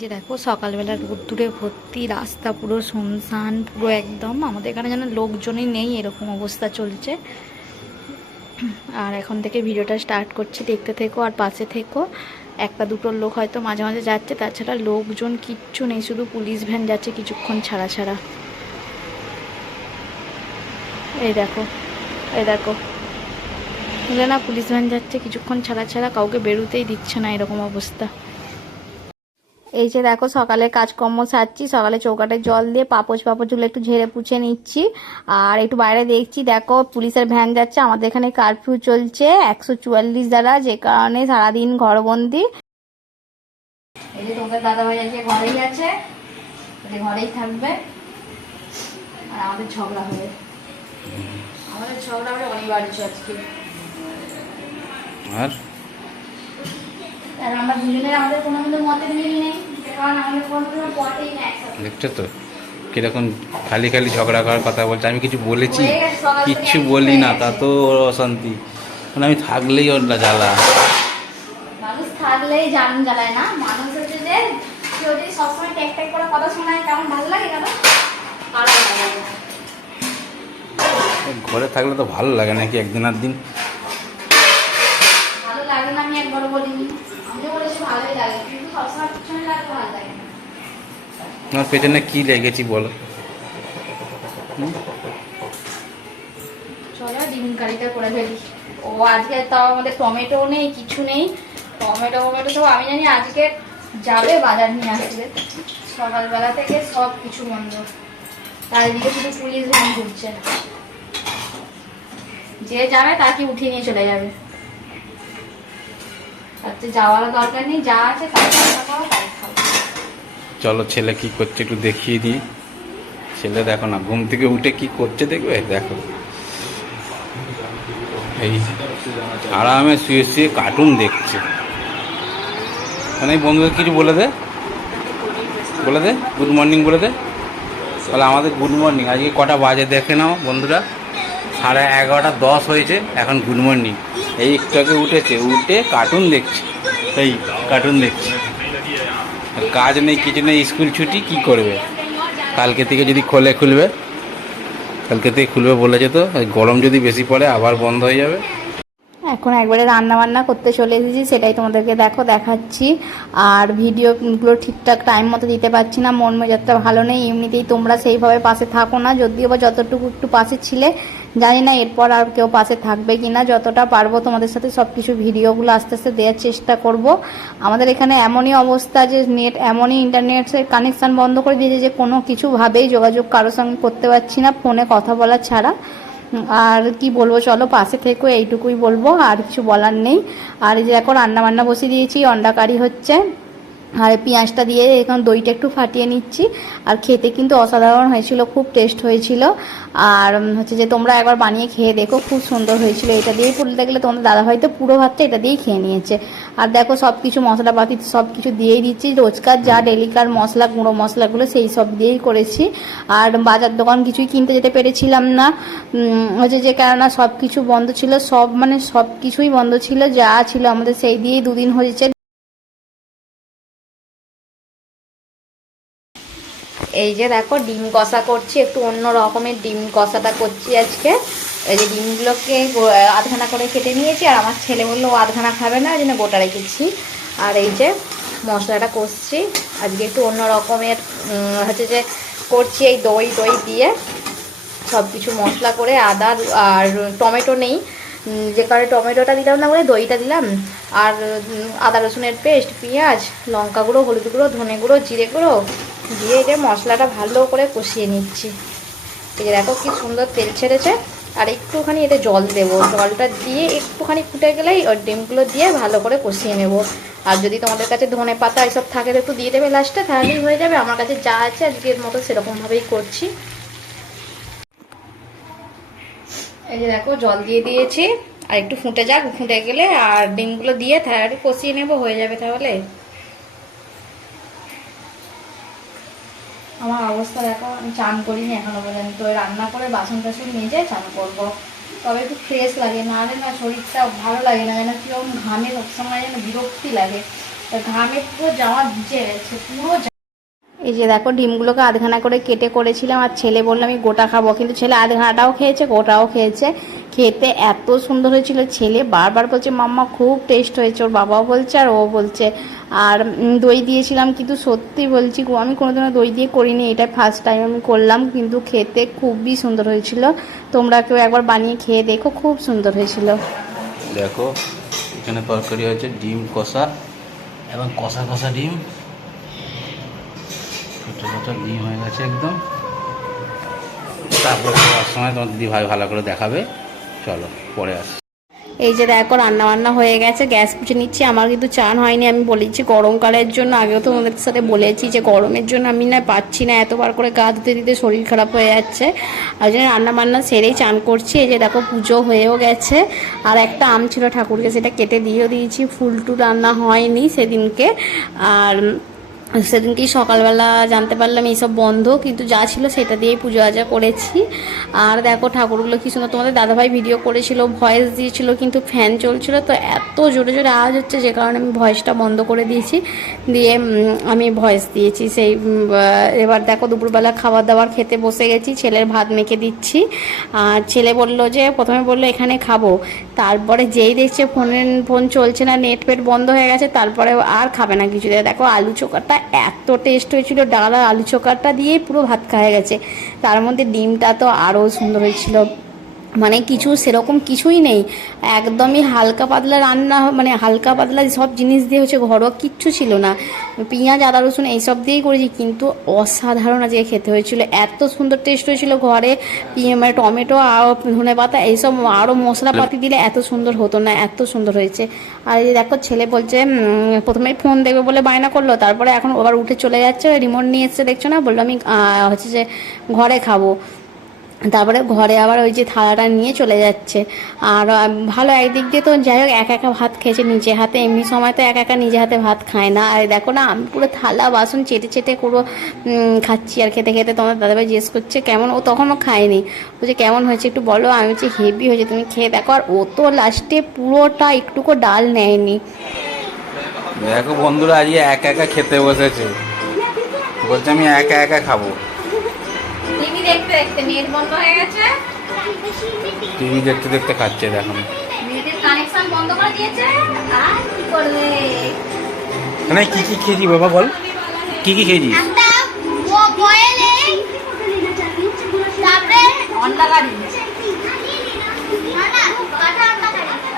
যে দেখো, সকালবেলা রোদ্দুরে ভর্তি, রাস্তা পুরো শুনশান, পুরো একদম। আমাদের এখানে যেন লোকজনই নেই, এরকম অবস্থা চলছে। আর এখন থেকে ভিডিওটা স্টার্ট করছি, দেখতে থেকো আর পাশে থেকো। একটা দুটো লোক হয়তো মাঝে মাঝে যাচ্ছে, তাছাড়া লোকজন কিচ্ছু নেই, শুধু পুলিশ ভ্যান যাচ্ছে কিছুক্ষণ ছাড়া ছাড়া। এই দেখো এই দেখো। না, পুলিশ ভ্যান যাচ্ছে কিছুক্ষণ ছাড়া ছাড়া, কাউকে বেরোতেই দিচ্ছে না, এরকম অবস্থা। এই যে দেখো সকালে কাজকর্ম সারছি, সকালে চৌকাটে জল দিয়ে পাপোচ পাপোচগুলো একটু ঝেড়ে পুছে নিচ্ছি। আর একটু বাইরে দেখছি, দেখো পুলিশের ভ্যান যাচ্ছে, আমাদের এখানে কারফিউ চলছে, একশো চুয়াল্লিশ দ্বারা যে কারণে সারাদিন ঘরবন্দি। এই ঘরেই থাকবে। আর আমাদের ঝগড়া হবে। আমাদের ঝগড়া হবে অনিবার্য আজকে। আর? আর আমরা দুজনের আমাদের কোনো মতো মতের মিল নেই। কারণ আমাদের কোনো না দেখছ তো? কীরকম খালি খালি ঝগড়া করার কথা বলছে। আমি কিছু বলেছি? কিচ্ছু বলি না। তা তো ওর অশান্তি। মানে আমি থাকলেই ওর না জ্বালা। মানুষ থাকলেই জান জ্বালায় না। মানুষ হচ্ছে যে কেউ যদি সবসময় ট্যাক ট্যাক করে কথা শোনায় কেমন ভালো লাগে কেন? ভালো লাগে না। ঘরে থাকলে তো ভালো লাগে নাকি একদিন আর দিন ভালো লাগে না আমি একবারও বলিনি আমিও বলেছি ভালোই ভালো লাগে না কি লেগেছি বলো? আমাদের টমেটো নেই, কিছু নেই। টমেটো টমেটো তো আমি জানি আজকে যাবে, বাজার নিয়ে আসবে। সকালবেলা থেকে বন্ধ। ঘুরছে যে তাকে উঠিয়ে নিয়ে চলে যাবে। চলো ছেলে কি করছে একটু দেখিয়ে দিই। ছেলে দেখো না, ঘুম থেকে উঠে কি করছে দেখবে? দেখো। এই আরামে শুয়ে শুয়ে কার্টুন দেখছে। মানে বন্ধুদের কিছু বলে দে। বলে দে গুড মর্নিং বলে দে। তাহলে আমাদের গুড মর্নিং আজকে কটা বাজে দেখে নাও বন্ধুরা। সাড়ে এগারোটা দশ হয়েছে, এখন গুড মর্নিং এই একটু উঠেছে উঠে কার্টুন দেখছে। এই কার্টুন দেখছে। কাজ নেই কিছু নেই স্কুল ছুটি কি করবে? কালকে থেকে যদি খোলে খুলবে কালকে থেকে খুলবে বলেছে তো গরম যদি বেশি পড়ে আবার বন্ধ হয়ে যাবে। এখন একবারে রান্না বান্না করতে চলে এসেছি, সেটাই তোমাদেরকে দেখো, দেখাচ্ছি। আর ভিডিওগুলো ঠিকঠাক টাইম মতো দিতে পারছি না, মন মেজাজটা ভালো নেই, এমনিতেই তোমরা সেইভাবে পাশে থাকো না, যদিও বা যতটুকু একটু পাশে ছিলে, জানি না এরপর আর কেউ পাশে থাকবে কি না যতটা পারব তোমাদের সাথে সব কিছু ভিডিওগুলো আস্তে আস্তে দেওয়ার চেষ্টা করব। আমাদের এখানে এমনই অবস্থা যে নেট এমনই ইন্টারনেটের কানেকশান বন্ধ করে দিয়েছে যে কোনো কিছুভাবেই যোগাযোগ কারোর সঙ্গে করতে পারছি না ফোনে কথা বলা ছাড়া। আর কি বলব, চলো পাশে থেকে, এইটুকুই বলব, আর কিছু বলার নেই। আর এই যে এখন রান্না বান্না বসিয়ে দিয়েছি অন্ডাকারি হচ্ছে। আর পেঁয়াজটা দিয়ে এখন দইটা একটু ফাটিয়ে নিচ্ছি। আর খেতে কিন্তু অসাধারণ হয়েছিল, খুব টেস্ট হয়েছিল। আর হচ্ছে যে তোমরা একবার বানিয়ে খেয়ে দেখো, খুব সুন্দর হয়েছিল। এটা দিয়েই পুরো দেখলে তোমাদের দাদা হয়তো পুরো ভাতটা এটা দিয়েই খেয়ে নিয়েছে। আর দেখো সব কিছু মশলাপাতি সব কিছু দিয়েই দিচ্ছি। রোজকার যা ডেলিকার মশলা, গুঁড়ো মশলাগুলো সেই সব দিয়েই করেছি। আর বাজার দোকান কিছুই কিনতে যেতে পেরেছিলাম না। হচ্ছে যে কেননা সব কিছু বন্ধ ছিল, সব মানে সব কিছুই বন্ধ ছিল, যা ছিল আমাদের সেই দিয়েই দুদিন হয়েছে। এই যে দেখো, ডিম কষা করছি, একটু অন্য রকমের ডিম কষাটা করছি আজকে। এই যে ডিমগুলোকে আধখানা করে কেটে নিয়েছি, আর আমার ছেলে বলল আধখানা খাবে না, ওই জন্য গোটা রেখেছি। আর এই যে মশলাটা কষছি, আজকে একটু অন্য রকমের হচ্ছে যে করছি এই দই দই দিয়ে। সব কিছু মশলা করে, আদা আর টমেটো নেই। যে কারণে টমেটোটা দিলাম না বলে দইটা দিলাম। আর আদা রসুনের পেস্ট, পেঁয়াজ, লঙ্কা গুঁড়ো, হলুদ গুঁড়ো, ধনে গুঁড়ো, জিরে গুঁড়ো দিয়ে এটা মশলাটা ভালো করে কষিয়ে নিচ্ছি। এই দেখো কি সুন্দর তেল ছেড়েছে। আর একটুখানি এতে জল দেবো। জলটা দিয়ে একটুখানি ফুটে গেলেই ওই ডিমগুলো দিয়ে ভালো করে কষিয়ে নেব। আর যদি তোমাদের কাছে ধনে পাতা এসব থাকে তো একটু দিয়ে দেবে লাস্টে, তাহলেই হয়ে যাবে। আমার কাছে যা আছে আজকের মতো সেরকমভাবেই করছি। এই যে দেখো, জল দিয়ে দিয়েছি। আর একটু ফুটে যাক। ফুটে গেলে আর ডিমগুলো দিয়ে তাড়াতাড়ি কষিয়ে নেব। হয়ে যাবে তাহলে। আমার অবস্থা দেখো, আমি চান করিনি এখনও পর্যন্ত। রান্না করে বাসন টাসন মেজে চান করব। তবে একটু ফ্রেশ লাগে না হলে না শরীরটা ভালো লাগে না, যেন কীরকম ঘামে সবসময় যেন বিরক্তি লাগে। ঘামে পুরো জামা ভিজে গেছে, পুরো এই যে দেখো, ডিমগুলোকে আধখানা করে কেটে করেছিলাম, আর ছেলে বলল আমি গোটা খাব, কিন্তু ছেলে আধখানাটাও খেয়েছে, গোটাও খেয়েছে। খেতে এত সুন্দর হয়েছিল। ছেলে বারবার বলছে, মাম্মা, খুব টেস্ট হয়েছে। ওর বাবাও বলছে আর ও বলছে। আর দই দিয়েছিলাম কিন্তু সত্যি বলছি আমি কোনোদিনও দই দিয়ে করিনি। এটা ফার্স্ট টাইম আমি করলাম, কিন্তু খেতে খুবই সুন্দর হয়েছিল। তোমরা কেউ একবার বানিয়ে খেয়ে দেখো, খুব সুন্দর হয়েছিল। দেখো, এখানে তরকারি হয়েছে ডিম কষা এবং কষা কষা ডিম। ডিম হয়ে গেছে একদম। তারপরে সময় তোমার দিদি ভাই ভালো করে দেখাবে। চলো, পরে আস এই যে দেখো, রান্না বান্না হয়ে গেছে, গ্যাস পুছে নিচ্ছি, আমার কিন্তু চান হয়নি, আমি বলেছি গরমকালের জন্য, আগেও তো তোমাদের সাথে বলেছি যে গরমের জন্য আমি না পাচ্ছি না, এতবার করে গা ধুতে দিতে শরীর খারাপ হয়ে যাচ্ছে। আর জন্য রান্না বান্না সেরেই চান করছি, এই যে দেখো, পুজো হয়েও গেছে, আর একটা আম ছিল ঠাকুরকে, সেটা কেটে দিয়েও দিয়েছি ফুল টুল রান্না হয়নি সেদিনকে, আর সেদিনকেই সকালবেলা জানতে পারলাম এইসব বন্ধ, কিন্তু যা ছিল সেটা দিয়েই পুজো আজা করেছি। আর দেখো ঠাকুরগুলো কি সুন্দর, তোমাদের দাদাভাই ভিডিও করেছিল ভয়েস দিয়েছিল, কিন্তু ফ্যান চলছিল, তো এত জোরে জোরে আওয়াজ হচ্ছে যে কারণে আমি ভয়েসটা বন্ধ করে দিয়েছি। দিয়ে আমি ভয়েস দিয়েছি, সেই এবার দেখো দুপুরবেলা খাবার দাবার খেতে বসে গেছি, ছেলের ভাত মেখে দিচ্ছি। আর ছেলে বলল যে, প্রথমে বলল, এখানে খাব। তারপরে যেই দেখছে ফোনের ফোন চলছে না নেট পেট বন্ধ হয়ে গেছে তারপরে আর খাবে না কিছু দিয়ে দেখো আলু চোখাটা এত টেস্ট হয়েছিল ডাল আর আলু চোখাটা দিয়েই পুরো ভাত খাওয়া গেছে। তার মধ্যে ডিমটা তো আরও সুন্দর হয়েছিল। মানে কিছু সেরকম কিছুই নেই। একদমই হালকা পাতলা রান্না মানে হালকা পাতলা সব জিনিস দিয়ে হচ্ছে ঘরোয়া কিচ্ছু ছিল না। পেঁয়াজ, আদা, রসুন এইসব দিয়েই করেছি কিন্তু অসাধারণ আজকে খেতে হয়েছিল। এত সুন্দর টেস্ট হয়েছিল ঘরে। মানে টমেটো আর ধনে পাতা এইসব আরও মশলাপাতি দিলে এত সুন্দর হতো না, এত সুন্দর হয়েছে। আর এই দেখো ছেলে বলছে প্রথমে ফোন দেখবে বলে বায়না করল, তারপরে এখন আবার উঠে চলে যাচ্ছে রিমোট নিয়ে এসছে, দেখছ না? বলল আমি হচ্ছে যে ঘরে খাব। তারপরে ঘরে আবার ওই যে থালাটা নিয়ে চলে যাচ্ছে। আর ভালো একদিক দিয়ে তো যাই হোক, একা একা ভাত খেয়েছে নিজে হাতে। এমনি সময় তো একা একা নিজে হাতে ভাত খায় না। আর দেখো না, আমি পুরো থালা, বাসন চেটে চেটে পুরো খাচ্ছি আর খেতে খেতে তোমার দাদাভাই জিজ্ঞেস করছে, কেমন? ও তখনও খায়নি। বলছে, কেমন হয়েছে একটু বলো, আমি বলছি হেভি হয়েছে। তুমি খেয়ে দেখো। আর ও তো লাস্টে পুরোটা একটুকু ডাল নেয়নি। দেখো বন্ধুরা, আজকে একা একা খেতে বসেছে। বলছে, আমি একা একা খাব। দেখতে দেখতে নেট বন্ধ হয়ে গেছে। টিভি দেখতে দেখতে খাচ্ছে দেখো। নেটের কানেকশন বন্ধ করে দিয়েছে। আর কি করবে? মানে কি কি খেয়েছি বাবা বল? কি কি তারপরে অন্ডা কারি।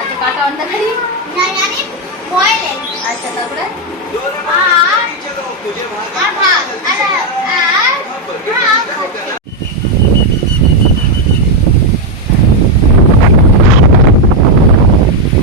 আচ্ছা কাটা অন্ডা। আচ্ছা তারপরে আর আর ভাত, আর আর ভাত খাচ্ছি।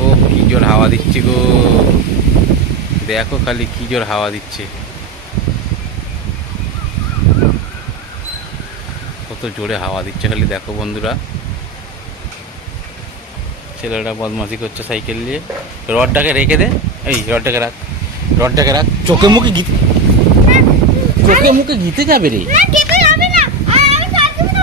ও কি জোর হাওয়া দিচ্ছে গো দেখো খালি কি জোর হাওয়া দিচ্ছে। কত জোরে হাওয়া দিচ্ছে খালি দেখো বন্ধুরা। ছেলেটা বদমাসি করছে সাইকেল নিয়ে। রডটাকে রেখে দে। এই, রডটাকে রাখ। রডটাকে রাখ। চোখে মুখে গিতে চোখে মুখে গিতে যাবে রে না, টিপে যাবে না। আর আমি ছাড় দিব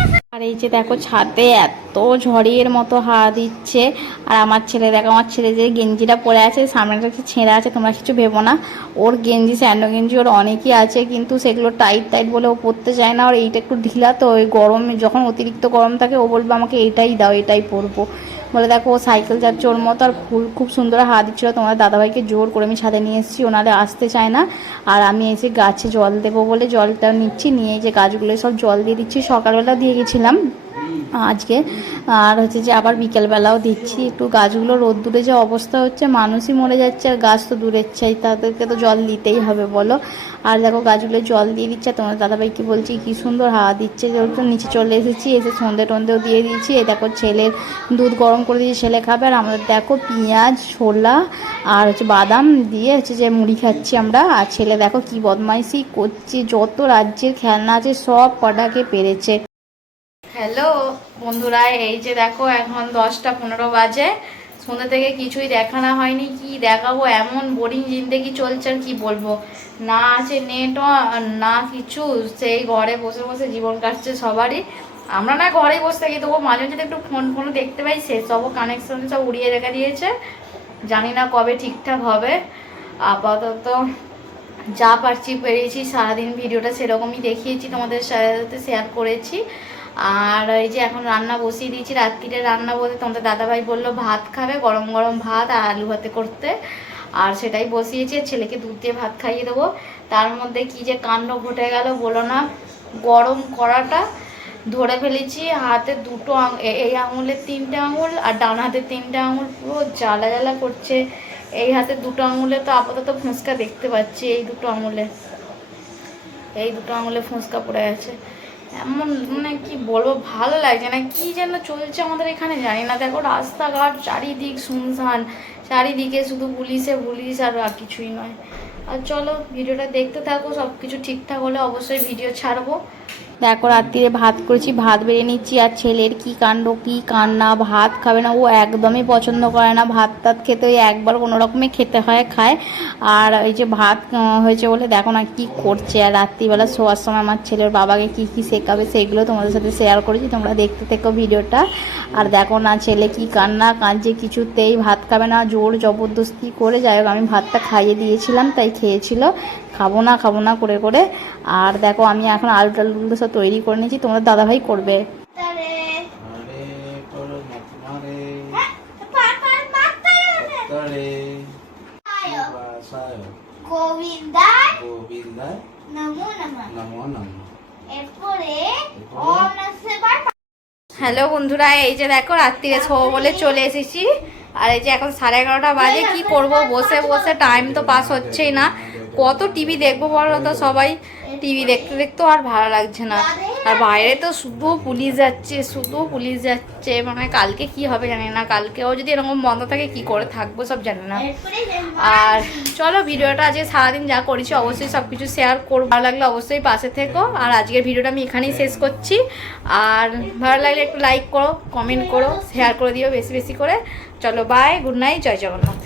যে দেখো ছাদে এত ঝড়ের মতো হাওয়া দিচ্ছে। আর আমার ছেলে দেখো, আমার ছেলে যে গেঞ্জিটা পরে আছে, সামনেটা হচ্ছে ছেঁড়া আছে, তোমরা কিছু ভেবো না। ওর গেঞ্জি, স্যান্ডো গেঞ্জি ওর অনেকই আছে, কিন্তু সেগুলো টাইট টাইট বলে ও পরতে চায় না। আর এইটা একটু ঢিলা তো, ওই গরমে, যখন অতিরিক্ত গরম থাকে, ও বলবে আমাকে এটাই দাও, এটাই পরবো। বলে, দেখো ও সাইকেল যাচ্ছে ওর মতো আর ফুল খুব সুন্দর হাত দিচ্ছিল। তোমার দাদাভাইকে জোর করে আমি সাথে নিয়ে এসেছি। ওনারে আসতে চায় না। আর আমি এসে গাছে জল দেবো বলে জলটা নিচ্ছি। নিয়ে যে গাছগুলো সব জল দিয়ে দিচ্ছি। সকালবেলা দিয়ে গেছিলাম। আজকে। আর হচ্ছে যে আবার বিকেলবেলাও দিচ্ছি একটু গাছগুলো রোদ্দুরে যে অবস্থা হচ্ছে, মানুষই মরে যাচ্ছে আর গাছ তো দূরের চাই তাদেরকে তো জল দিতেই হবে বলো। আর দেখো গাছগুলো জল দিয়ে দিচ্ছে, তোমার দাদাভাই কি বলছি, কি সুন্দর হাওয়া দিচ্ছে যেহেতু নিচে চলে এসেছি, এসে সন্ধে টন্ধেও দিয়ে দিয়েছি এই দেখো ছেলের দুধ গরম করে দিয়েছি, ছেলে খাবে আর আমাদের দেখো পেঁয়াজ, ছোলা আর হচ্ছে বাদাম দিয়ে হচ্ছে যে মুড়ি খাচ্ছি আমরা। আর ছেলে দেখো কি বদমাইশি করছে, যত রাজ্যের খেলনা আছে সব কটাকে পেরেছে। হ্যালো বন্ধুরা, এই যে দেখো এখন দশটা পনেরো বাজে। সন্ধ্যে থেকে কিছুই দেখানো হয়নি, কি দেখাবো? এমন বোরিং জিন্দেগি চলছে আর কি বলব? না আছে নেটও না কিছু, সেই ঘরে বসে বসে জীবন কাটছে সবারই। আমরা না ঘরে বসে থাকি তবু মাঝে মাঝে একটু ফোন ফোন দেখতে পাই, সে সবও কানেকশন সব উড়িয়ে রেখে দিয়েছে। জানি না কবে ঠিকঠাক হবে। আপাতত যা পারছি পেরেছি, সারাদিন ভিডিওটা সেরকমই দেখিয়েছি, তোমাদের সাথে শেয়ার করেছি। আর এই যে এখন রান্না বসিয়ে দিয়েছি, রাত্রিরে রান্না বলতে তোমাদের দাদাভাই বলল, ভাত খাবে, গরম গরম ভাত আর আলু ভাতে করতে। আর সেটাই বসিয়েছি ছেলেকে দুধ দিয়ে ভাত খাইয়ে দেবো। তার মধ্যে কি যে কাণ্ড ঘটে গেল বলো না, গরম করাটা ধরে ফেলেছি, হাতে দুটো এই আঙুলের তিনটে আঙুল আর ডান হাতে তিনটে আঙুল, পুরো জ্বালা জ্বালা করছে। এই হাতে দুটো আঙুলে তো আপাতত ফুঁসকা দেখতে পাচ্ছি, এই দুটো আঙুলে। এই দুটো আঙুলে ফুঁসকা পড়ে গেছে এমন মানে কি বলব, ভালো লাগছে না। কি যেন চলছে আমাদের এখানে জানি না। দেখো, রাস্তাঘাট চারিদিক শুনশান। চারিদিকে শুধু পুলিশে পুলিশ আর আর কিছুই নয়। আর চলো, ভিডিওটা দেখতে থাকো। সব কিছু ঠিকঠাক হলে অবশ্যই ভিডিও ছাড়বো। দেখো, রাত্রিরে ভাত করেছি, ভাত বেড়ে নিচ্ছি, আর ছেলের কি কাণ্ড, কি কান্না, ভাত খাবে না, ও একদমই পছন্দ করে না, ভাত টাত খেতে ওই একবার কোনো রকমে খেতে হয়, খায়। আর এই যে ভাত হয়েছে বলে দেখো না কি করছে, আর রাত্রিবেলা শোয়ার সময় আমার ছেলের বাবাকে কি কি শেখাবে, সেগুলো তোমাদের সাথে শেয়ার করেছি, তোমরা দেখতে থেকো ভিডিওটা। আর দেখো না, ছেলে কি কান্না, কাঁদছে কিছুতেই, ভাত খাবে না, জোর, জবরদস্তি করে, যাই হোক, আমি ভাতটা খাইয়ে দিয়েছিলাম, তাই খেয়েছিল। খাব না খাব না করে করে। আর দেখো আমি এখন আলু টালুগুলো সব তৈরি করে নিয়েছি তোমাদের দাদাভাই করবে। গোবিন্দায় গোবিন্দায় নমো নমঃ। নমো নমো। এরপরে ওম নমঃ হ্যালো বন্ধুরা এই যে দেখো রাত্রিরে শো বলে চলে এসেছি। আর এই যে এখন সাড়ে এগারোটা বাজে কি করব? বসে বসে টাইম তো পাস হচ্ছেই না। কত টিভি দেখব বলো তো? সবাই টিভি দেখতে দেখতেও আর ভালো লাগছে না। আর বাইরে তো শুধু পুলিশ যাচ্ছে, শুধু পুলিশ যাচ্ছে। মানে কালকে কি হবে জানি না। কালকেও যদি এরকম বন্ধ থাকে, কি করে থাকব সব জানি না। আর চলো ভিডিওটা আজকে সারাদিন যা করেছি, অবশ্যই সব কিছু শেয়ার করব। ভালো লাগলে অবশ্যই পাশে থেকো। আর আজকের ভিডিওটা আমি এখানেই শেষ করছি। আর ভালো লাগলে একটু লাইক করো কমেন্ট করো শেয়ার করে দিও বেশি বেশি করে। চলো বাই গুড নাইট জয় জগন্নাথ।